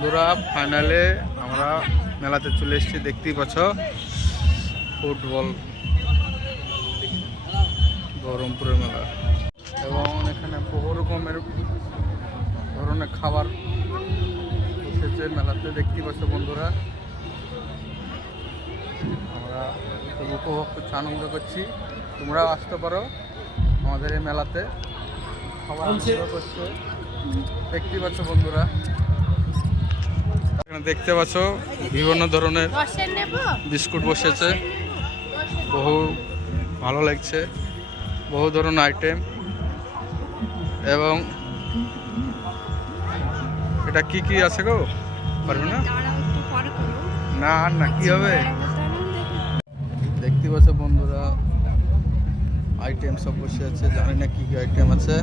বন্ধুরা ফাইনালে আমরা মেলাতে চলে এসেছি, দেখতেই পাচ্ছ ফুটবল বহরমপুরের মেলা। এবং এখানে বহু রকমের ধরনের খাবার বসেছে মেলাতে, দেখতেই পাচ্ছ বন্ধুরা। আমরা উপভোগ করছি, আনন্দ করছি। তোমরাও আসতে পারো আমাদের এই মেলাতে, সবাই আনন্দ করছে, দেখতেই পাচ্ছ বন্ধুরা। এখানে দেখতে পাচ্ছ বিভিন্ন ধরনের বিস্কুট বসেছে, বহু ভালো লাগছে, বহু ধরনের আইটেম। এবং এটা কি কি আছে গো, পারবে না না আর না কি হবে। দেখতে পাচ্ছ বন্ধুরা আইটেম সব বসে আছে, জানি না কি কি আইটেম আছে।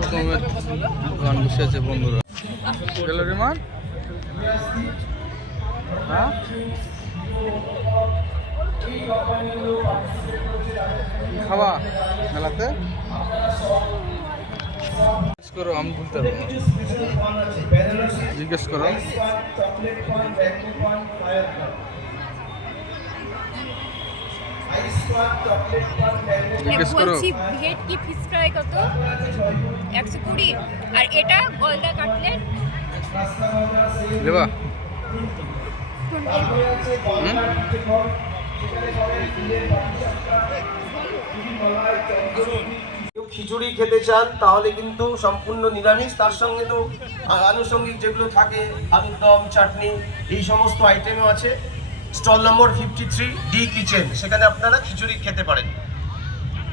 রকমের দোকান বসে আছে বন্ধুরা। মান হ্যাঁ খাওয়া মেলাতে করো, আমি বলতে পারবো না, জিজ্ঞেস করো। জিজ্ঞেস করো ভেট কি ফিশ ফ্রাই কত 120 আর এটা গলদা কাটলেট দেবা। খিচুড়ি খেতে চান তাহলে কিন্তু সম্পূর্ণ নিরামিষ, তার সঙ্গে তো আনুষঙ্গিক যেগুলো থাকে আলুর দম, চাটনি, এই সমস্ত আইটেমও আছে। স্টল নম্বর 53 ডি কিচেন, সেখানে আপনারা খিচুড়ি খেতে পারেন।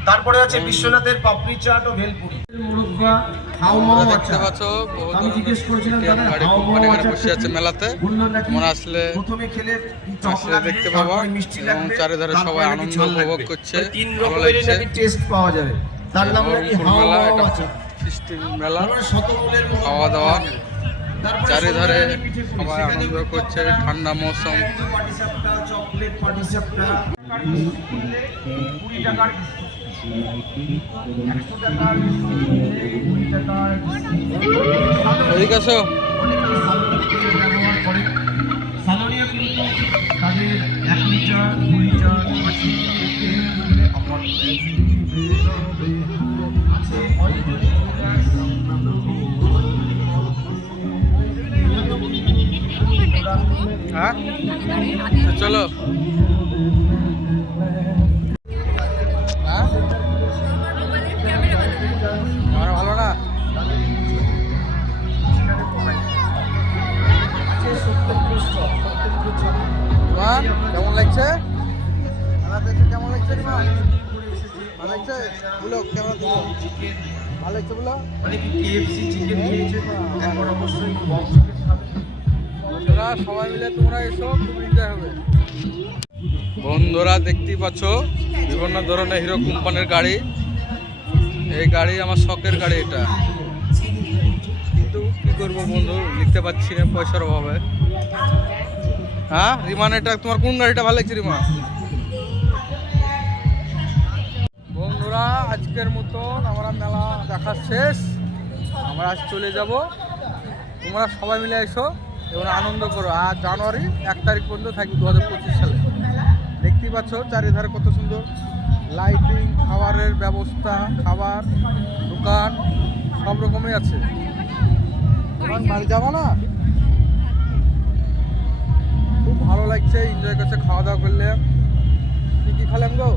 তারপরে আছে বিশ্বনাথের পাপড়ি চাট ও ভেলপুরি। দেখতে পাচ্ছ বহু ধরনের গাড়ি কোম্পানি এখানে বসে আছে মেলাতে। তোমরা আসলে দেখতে পাবো এবং চারিধারে সবাই আনন্দ উপভোগ করছে, ভালো লাগছে। টেস্ট পাওয়া যাবে, তার নাম নাকি মেলা, এটা ফিস্টিং মেলা, খাওয়া দাওয়া চারিধারে সবাই আনন্দ করছে, ঠান্ডা মৌসুম। এদিকে আসো। হ্যাঁ চলো। আমার ভালো না, কেমন লাগছে মেলাতে এসে? কেমন লাগছে রিমান? ভালো লাগছে বলো, কেমন ভালো লাগছে বলো। বন্ধুরা সবাই মিলে তোমরা এসো, খুব এনজয় হবে। বন্ধুরা দেখতেই পাচ্ছ বিভিন্ন ধরনের হিরো কোম্পানির গাড়ি। এই গাড়ি আমার শখের গাড়ি এটা, কিন্তু কি করবো বন্ধু, নিতে পারছি না পয়সার অভাবে। হ্যাঁ রিমান, এটা তোমার কোন গাড়িটা ভালো লাগছে রিমান? বন্ধুরা আজকের মতন আমরা মেলা দেখা শেষ, আমরা আজ চলে যাব। তোমরা সবাই মিলে এসো এবং আনন্দ করো। আর জানুয়ারি 1 তারিখ পর্যন্ত থাকবে 2025 সালে। দেখতেই পাচ্ছ চারিধারে কত সুন্দর লাইটিং, খাবারের ব্যবস্থা, খাবার দোকান সব রকমই আছে। বাড়ি যাবো না, খুব ভালো লাগছে, এনজয় করছে, খাওয়া দাওয়া করলে। কি কি খেলাম গো?